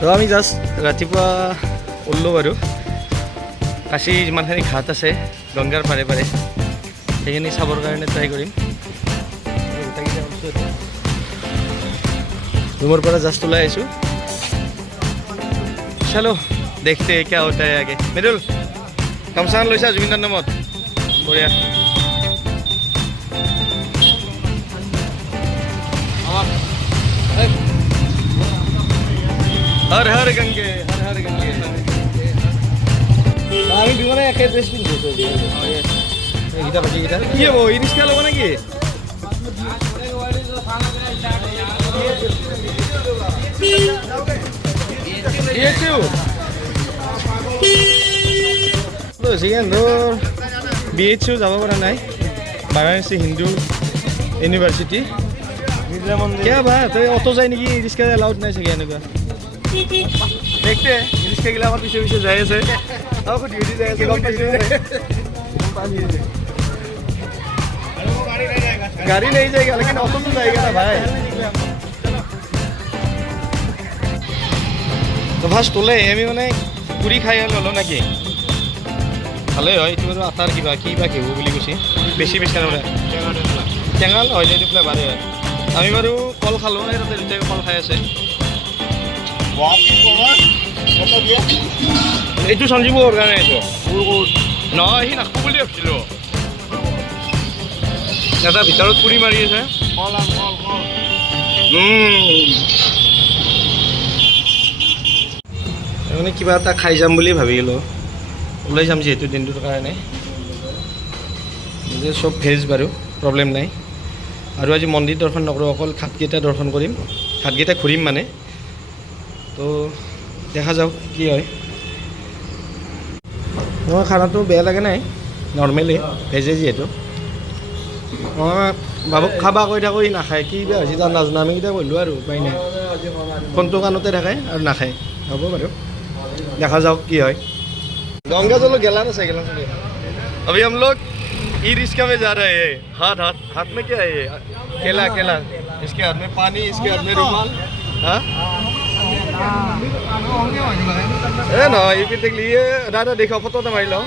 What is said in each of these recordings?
তো আমি জাষ্ট ৰাতিপুৱা ওলালোঁ বাৰু কাশী যিমানখিনি ঘাট আছে গংগাৰ পাৰে পাৰে সেইখিনি চাবৰ কাৰণে ট্ৰাই কৰিম। ৰুমৰ পৰা জাষ্ট ওলাই আহিছোঁ। চলো দেখতে क्या होता है आगे। মৃদুল গামোচাখন লৈছা জুবিনদাৰ নামত? বঢ়িয়া। हर हर गंगे हर हर गंगे আমি দুজনে একে ড্রেস পিন্ধিছো এইটা বাকি গিটার কি হবো এই রিস্কা লব নাকি তো সিগান্দর বিএইচইউ যাব পৰা নাই বাৰাণসী হিন্দু ইউনিভাৰ্চিটি क्या बात है অটো যায় নেকি ৰিস্কা এলাউড নাই চাগে এনেকুৱা देखते हैं इसके गिला हमारे पीछे पीछे जाए से आपको ड्यूटी जाए से कौन पीछे गाड़ी नहीं जाएगा लेकिन ऑटो तो जाएगा ना भाई। तो फार्स्ट তোলে আমি মানে পুরি খাই ললো নাকি ভালে হয় এইটো আৰু আটাৰ কিবা কিবা কেউ বুলি কৈছে বেছি বেছি কাৰণে টেঙাল হয় যে দিপলা বাৰে আমি বাৰু কল খালো এই তাতে দুটাই কল খাই আছে। এইটো সঞ্জীৱৰ কাৰণে এইটো নহয় সি নাখো বুলি ভাবিছিলোঁ এটা ভিতৰত পুৰি মাৰি আছে মানে কিবা এটা খাই যাম বুলি ভাবিলোঁ ওলাই যাম যিহেতু দিনটোৰ কাৰণে যে চব ভেজ বাৰু প্ৰব্লেম নাই আৰু আজি মন্দিৰ দৰ্শন নকৰোঁ অকল ঘাটকেইটা দৰ্শন কৰিম ঘাটকেইটা ঘূৰিম মানে তো দেখা যাওক কি হয়। মোৰ খানাটো বেয়া লাগে নাই নৰ্মেলি ভেজে যিহেতু মই বাবুক খাবা কৈ থাকোঁ ই নাখায় কি বেয়া হৈছে তাৰ নাজানো আমি কেইটা কৰিলোঁ আৰু উপায় নাই ফোনটো কাণতে থাকে আৰু নাখায় হ'ব বাৰু দেখা যাওক কি হয়। गंगा जल गेला ना साइकिल अभी हम लोग ई रिक्शा में जा रहे हैं हाथ हाथ हाथ में क्या है ये केला केला इसके हाथ में पानी इसके हाथ में रुमाल हाँ ए ना ये भी देख लिए दादा देखो फोटो तो मारी लो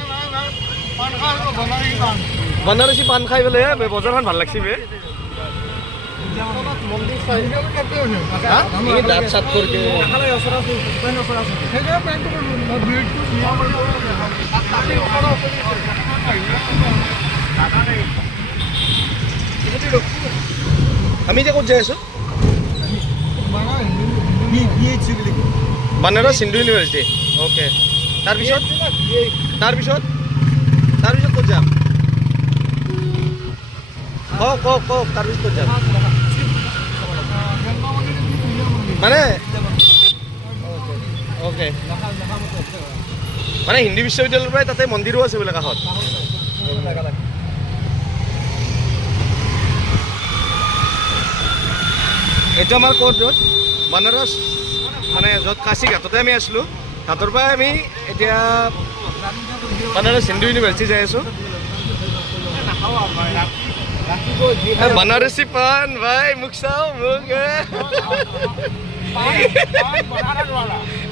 बनारसी पान खाई बोले बजार खान ভাল লাগছি बे दाँत साफ करके আমি যে ক'ত যাই আছো বানাৰস হিন্দু ইউনিভাৰ্চিটি অ'কে তাৰপিছত ক'ত যাম কওক তাৰপিছত ক'ত যাম মানে অ'কে মানে হিন্দী বিশ্ববিদ্যালয়ৰ পৰাই তাতে মন্দিৰো আছে বোলে কাষত এইটো আমাৰ ক'ত য'ত বানাৰস মানে য'ত কাশী ঘাটতে আমি আছিলোঁ ঘাটৰ পৰাই আমি এতিয়া বানাৰস হিন্দু ইউনিভাৰ্চিটি যাই আছোঁ। बनारसी पान भाई मुख साव मुख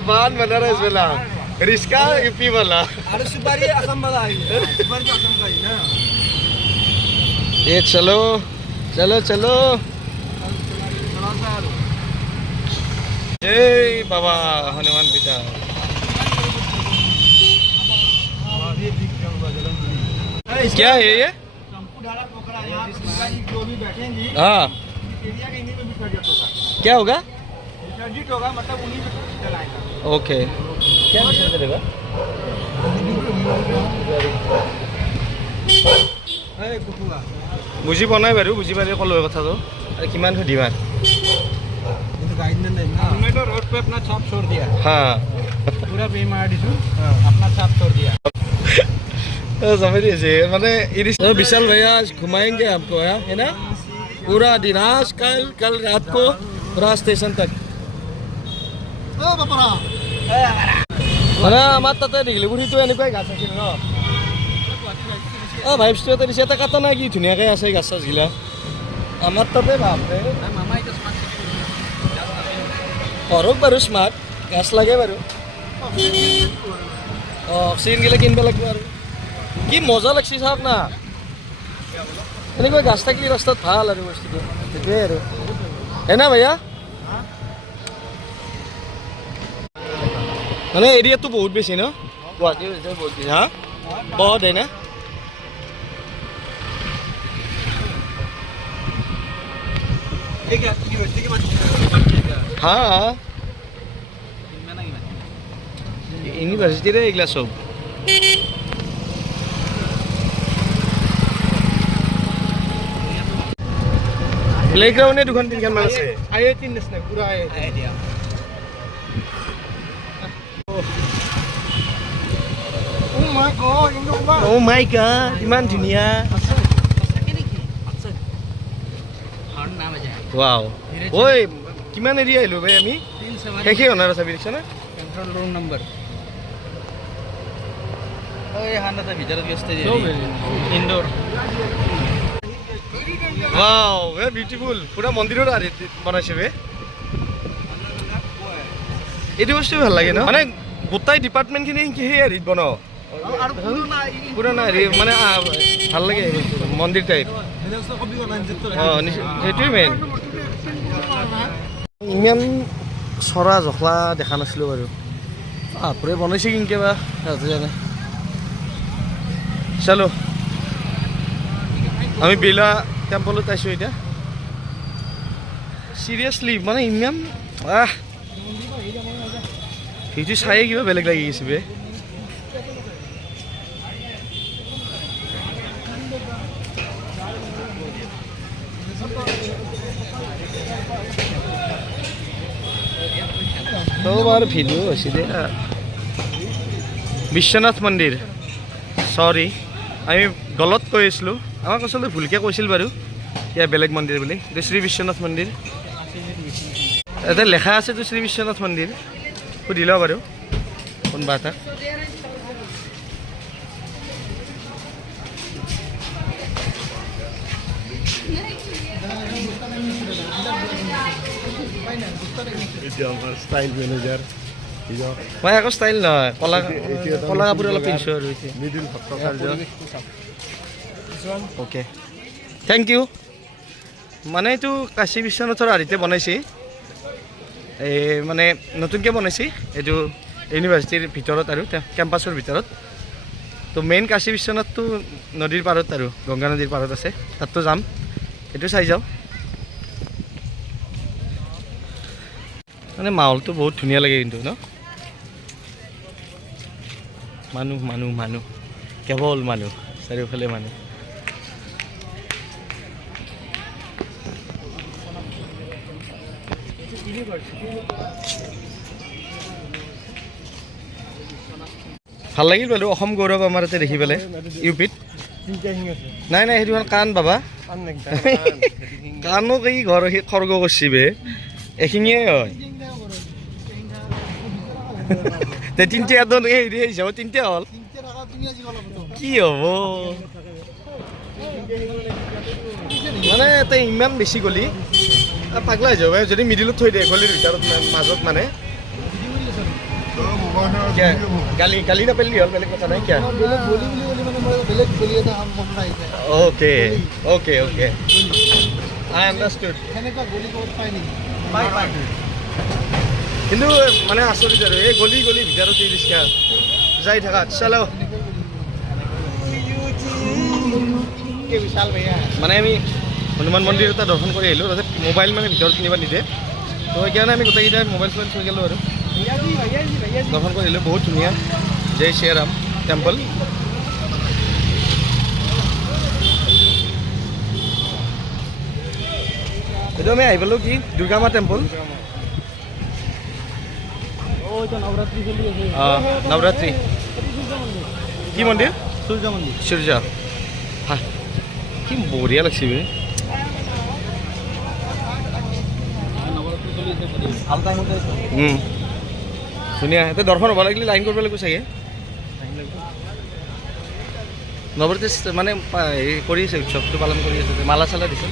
पान बनारस वाला रिस्का यूपी वाला अरे सुपारी असम वाला है सुपारी तो असम का ही ना ये चलो चलो चलो जय बाबा हनुमान पिता क्या है ये जो भी बैठेंगी हाँ एरिया के इन्हीं में विसर्जित होगा क्या होगा विसर्जित होगा मतलब उन्हीं में चलाएगा ओके क्या विसर्जन होगा বুজি পোৱা নাই বাৰু বুজি পালে ক'লো কথাটো আৰু কিমান সুধিবা हमने तो रोड पे अपना छाप छोड़ दिया हाँ पूरा बीमार अपना छाप छोड़ दिया समझ लीजिए मैंने तो विशाल भैया आज घुमाएंगे आपको है ना पूरा दिन आज कल रात को पूरा स्टेशन तक মানে আমাৰ তাতে দেখিলে বুঢ়ীটো এনেকুৱাই গাছ আছিল ন ভাইবছটো এটা দিছে এটা কাটা নাই কি ধুনীয়াকৈ আছে গাছ চাছগিলা আমাৰ তাতে ভাবে কৰক বাৰু স্মাৰ্ট গাছ লাগে বাৰু অক্সিজেন গিলা কিনিব লাগিব আৰু কি মজা লাগছে চাওক না এনেকুৱা গাছ থাকিলে ৰাস্তাত ভাল আৰু বস্তুটো সেইটোৱে আৰু না भैया মানে এৰিয়াটো বহুত বেছি ন গুৱাহাটীৰ বহুত বেছি হা বহুত হয় না हाँ यूनिवर्सिटी रे एगला सब प्लेग्राउंडे दुखान तीनखान मान আছে আয়ে তিন নেছনে পুরা আয়ে দিয়া ও মাই গড ইমান ধুনিয়া वाव ओए किमान एरिया आइलो भाई आमी केके होणार आसा बिरक्षा ना कंट्रोल रूम नंबर ओए हानाचा ভিতৰত ব্যস্ত रे इंडोर वाव वे ब्यूटीफुल पूरा মন্দিৰৰ আৰে বনাইছে বে এটো বস্তু ভাল লাগে ন মানে গোটাই ডিপাৰ্টমেন্ট খিনি কি হে আৰি বনাও আৰু পুৰা না ৰে মানে ভাল লাগে মন্দিৰ টাইপ সেইটোৱে মেইন ইমান চৰা জখলা দেখা নাছিলোঁ বাৰু আপৰে বনাইছে কিনকে বা সিহঁতে জানে চলো আমি বেলা টেম্পলত আইছোঁ এতিয়া চিৰিয়াছলি মানে ইমান সেইটো চায়ে কিবা বেলেগ লাগি গৈছে বে तो बार ভিডিও হৈছে দে বিশ্বনাথ মন্দিৰ সৰি আমি গলত কৈ আছিলোঁ আমাক আচলতে ভুলকৈ কৈছিল বাৰু ইয়া বেলেগ মন্দিৰ বুলি এইটো শ্ৰী বিশ্বনাথ মন্দিৰ ইয়াতে লেখা আছেতো শ্ৰী বিশ্বনাথ মন্দিৰ সুধি লওঁ বাৰু কোনোবা এটা स्टाइल मैनेजर মই আকৌ ষ্টাইল নহয় কলা কলা কাপোৰ অলপ পিন্ধিছোঁ আৰু এতিয়া middle Bhattacharya okay thank you মানে এইটো কাশী বিশ্বনাথৰ আৰ্হিতে বনাইছে এই মানে নতুনকৈ বনাইছে এইটো ইউনিভাৰ্চিটিৰ ভিতৰত আৰু কেম্পাছৰ ভিতৰত তো মেইন কাশী বিশ্বনাথটো নদীৰ পাৰত আৰু গংগা নদীৰ পাৰত আছে তাততো যাম এইটো চাই যাওঁ মানে মাহলটো বহুত ধুনীয়া লাগে কিন্তু ন মানুহ মানুহ মানুহ কেৱল মানুহ চাৰিওফালে মানুহ ভাল লাগিল বাৰু অসম গৌৰৱ আমাৰ ইয়াতে দেখি পেলাই ইউপিত নাই নাই সেইটো কাণ বাবা কাণো কি ঘৰ খৰ্গ কৰিছি বে এইখিনিয়ে হয় তিনিটা এজন এই হিচাপত তিনিটা হ'ল কি হ'ব মানে এটা ইমান বেছি গলি পাগলা হৈ যাব যদি মিডিলত থৈ দিয়ে গলিৰ ভিতৰত মাজত মানে क्या गाली गाली ना पेली हल बेलेग কথা নাই क्या okay okay okay I understood কিন্তু মানে আচৰিত আৰু এই গলি গলি ভিতৰত এই ৰিক্সা যাই থাকা চলো মানে আমি হনুমান মন্দিৰ এটা দৰ্শন কৰি আহিলোঁ তাতে মোবাইল মানে ভিতৰত কিনিব নিদিয়ে তো সেইকাৰণে আমি গোটেইকেইটাই মোবাইল চোবাইল থৈ গ'লোঁ আৰু দৰ্শন কৰি আহিলোঁ বহুত ধুনীয়া জয় শ্ৰীৰাম টেম্পল এইটো আমি আহি পালোঁ কি দুৰ্গা মা টেম্পল নৱৰাত্ৰি কি মন্দিৰ সূৰ্য কি বঢ়িয়া লাগছে বে ধুনীয়া এতিয়া দৰ্শন হ'ব লাগিলে লাইন কৰিব লাগিব চাগে নৱৰাত্ৰি মানে হেৰি কৰি আছে উৎসৱটো পালন কৰি আছে মালা চালা দিছে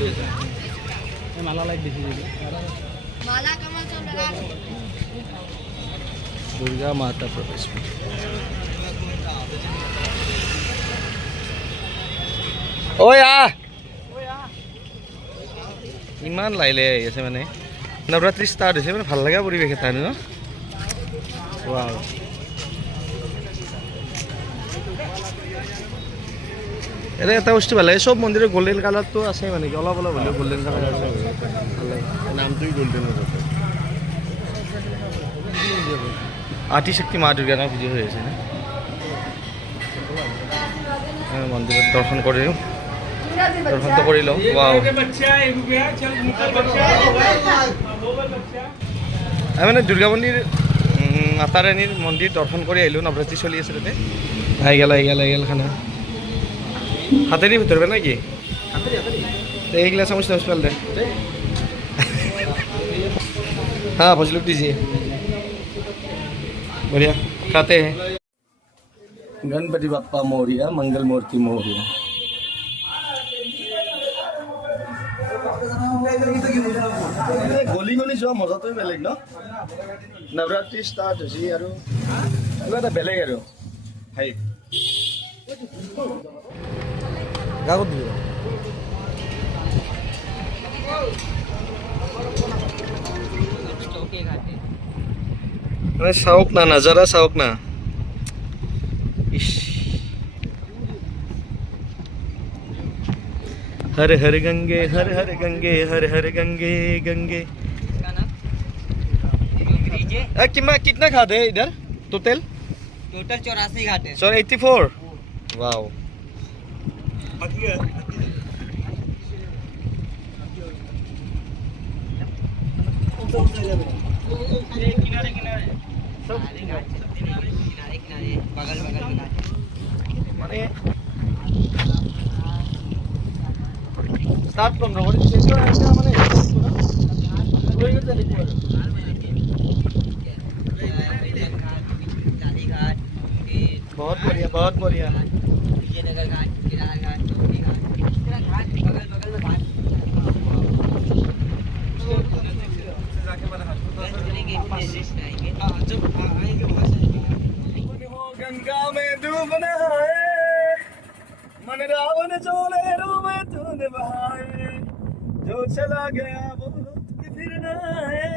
মালা লাইট দিছে দুৰ্গা মাতা প্ৰৱেশ ঐ আহ ইমান লাইলে আহি আছে মানে নৱৰাত্ৰি ষ্টাৰ্ট হৈছে মানে ভাল লগা পৰিৱেশ এটা ন ৱাও এটা বস্তু ভাল লাগে চব মন্দিৰৰ গল্ডেন কালাৰটো আছে মানে কি অলপ অলপ হ'লেও গল্ডেন কালাৰ আছে ভাল লাগে নামটোই গল্ডেন আদিশক্তি মা দুৰ্গা নাম ভিডিঅ' হৈ আছে মন্দিৰত দৰ্শন কৰিলোঁ দৰ্শনটো কৰি লওঁ আমি মানে দুৰ্গা মন্দিৰ মাতা ৰাণীৰ মন্দিৰ দৰ্শন কৰি আহিলোঁ নৱৰাত্ৰি চলি আছে তাতে আহি গেল খানা হাতেদি ভিতৰবে নে কি এইগিলা চামচ চামচ পেল দে हाँ भोज लोग दीजिए बढ़िया खाते हैं गणपति बाप्पा मोरिया मंगल मूर्ति मोरिया गली गली जो मजाटोই বেলেগ ন নৱৰাত্ৰি ষ্টাৰ্ট হৈছে আৰু কিবা এটা বেলেগ আৰু হাই গাগত দিব अरे साउक ना नजारा साउक ना हर हर गंगे हर हर गंगे हर हर गंगे गंगे कितना घाट है इधर टोटल 84 घाट है सर 84 वाओ किनारे किनारे सब किनारे किनारे बगल बगल में माने स्टार्ट from road से ऐसा माने पूरा इधर चले बहुत बढ़िया विजयनगर घाट किनारा घाट चौकी घाट पूरा घाट बगल बगल में घाट गंगा में डूबना है मन रावण चोले रूबे तूने बहाए जो चला गया वो फिर ना है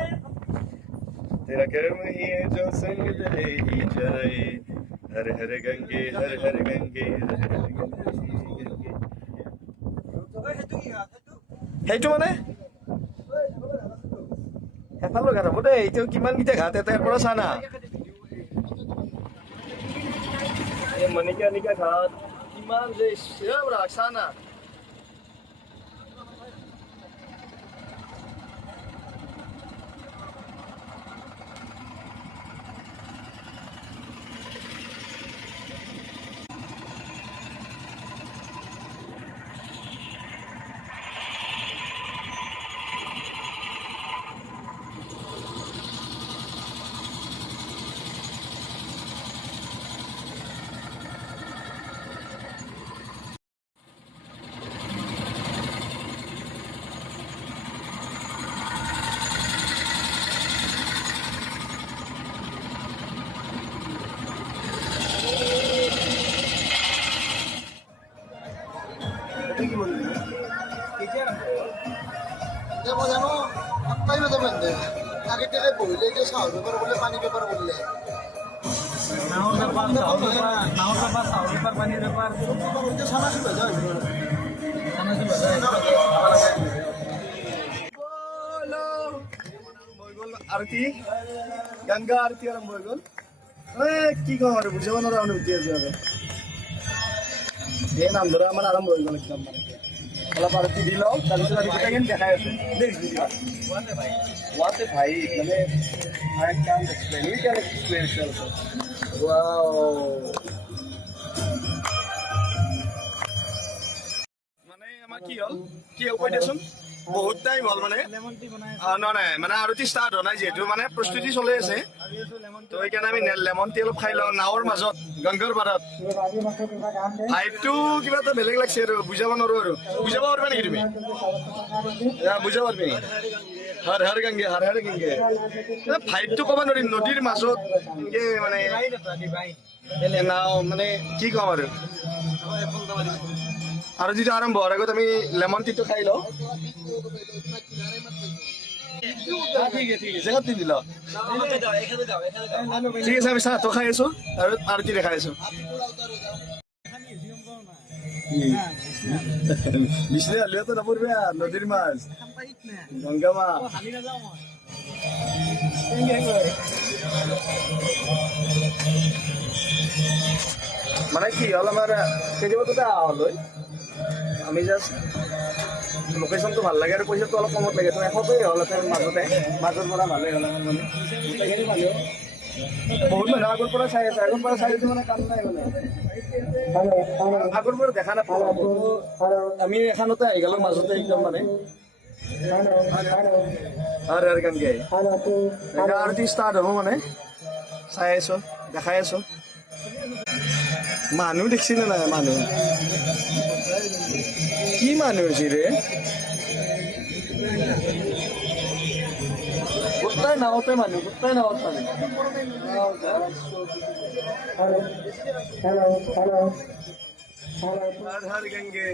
तेरा कर्म ही है जो संग तेरे ही जाए हर हर गंगे हर हर गंगे हर हर गंगे সেইটো মানে এফালৰ ঘাট হ'ব দেই এইটো কিমানকেইটা ঘাট এটাৰ পৰা চা না এই মণিকা ঘাট কিমান যে চা না দেখো জানো একটাই মতো বেঁধে আগে থেকে বললে যে সাহস ব্যাপার বললে পানি ব্যাপার বললে আরতি গঙ্গা আরতি আরম্ভ হয়ে গেল কি কম আর বুঝে না রাউন্ড উঠে যাবে এই নাম ধরে আমার আরম্ভ হয়ে গেল একদম মানে আরতি দিল তারপরে আমি কোথায় দেখাই আছে নেক্সট ভিডিও ওয়াতে ভাই মানে I can't explain. You can explain yourself. Wow. মানে আমার কি হল কৈ দেচোন বহুত টাইম হল মানে নাই মানে আৰতি ষ্টাৰ্ট হোৱা নাই যিহেতু মানে প্ৰস্তুতি চলি আছে তো সেইকাৰণে আমি লেমন টি অলপ খাই লওঁ নাৱৰ মাজত গংগাৰ পাৰত ভাইবটো কিবা এটা বেলেগ লাগছে আৰু বুজাব নোৱাৰো আৰু বুজাব পাৰিবা নেকি তুমি বুজাব পাৰিবি হৰ হৰ গংগে হৰ হৰ গংগে ভাইবটো ক'ব নোৱাৰিম নদীৰ মাজত এনেকে মানে নাও মানে কি ক'ম আৰু যিটো আৰম্ভ হোৱাৰ আগত আমি লেমন টিটো খাই লওঁ জেগাত দি দিল ঠিক আছে আমি চাহটো খাই আছো আৰু আৰতি দেখাই আছো বিচলে হলেও তো নপরবে নদীর মাছ গঙ্গা মা মানে কি হল আমার কেজিবততে হল আমি জাস্ট লোকেশনটো ভাল লাগে আৰু পইচাটো অলপ কমত লাগে তো 100 হ'ল মাজৰ পৰা ভালেই হ'ল আমাৰ মানে গোটেইখিনি ভালে বহুত মানুহ আগৰ পৰা চাই আছে আগৰ পৰা চাই মানে কাম নাই মানে আগৰ পৰা দেখা নাপাওঁ আমি এখনতে আহি গ'লো মাজতে একদম মানে আৰু আৰু গান গাই আৰতি ষ্টাৰ্ট হ'ব মানে চাই আছো দেখাই আছো মানুহ দেখছি নে নাই মানুহ কি মানুহ হৈছে ৰে গোটাই নাৱতে মানুহ গোটাই নাৱত মানুহ হৰ হৰ গংগে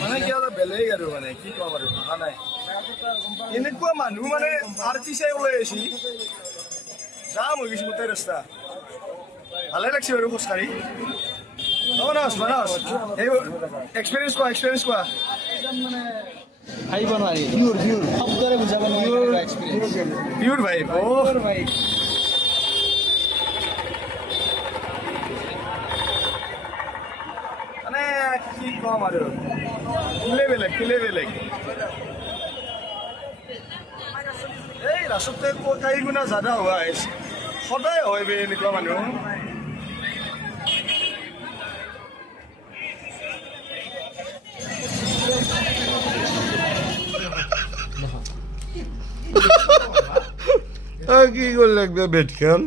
মানে কি অলপ বেলেগ আৰু মানে কি কম আৰু ভাষা নাই এনেকুৱা মানুহ মানে আৰতি চাই ওলাই আহিছি জাম হৈ গৈছে গোটেই ৰাস্তা ভালে লাগছে বাৰু খোজকাঢ়ি মানস মানস এই এক্সপিৰিয়েঞ্চ কোৱা আহিব নোৱাৰি শব্দৰে বুজাব নোৱাৰি এক্সপিৰিয়েঞ্চ পিউৰ ভাইব মানে কি কম আৰু কিলে বেলেগ এই ৰাস্তাতে কাই গুণা জাদা হোৱা আহিছে সদায় হয় বে এনেকুৱা মানুহ কি কৰলে বেট খান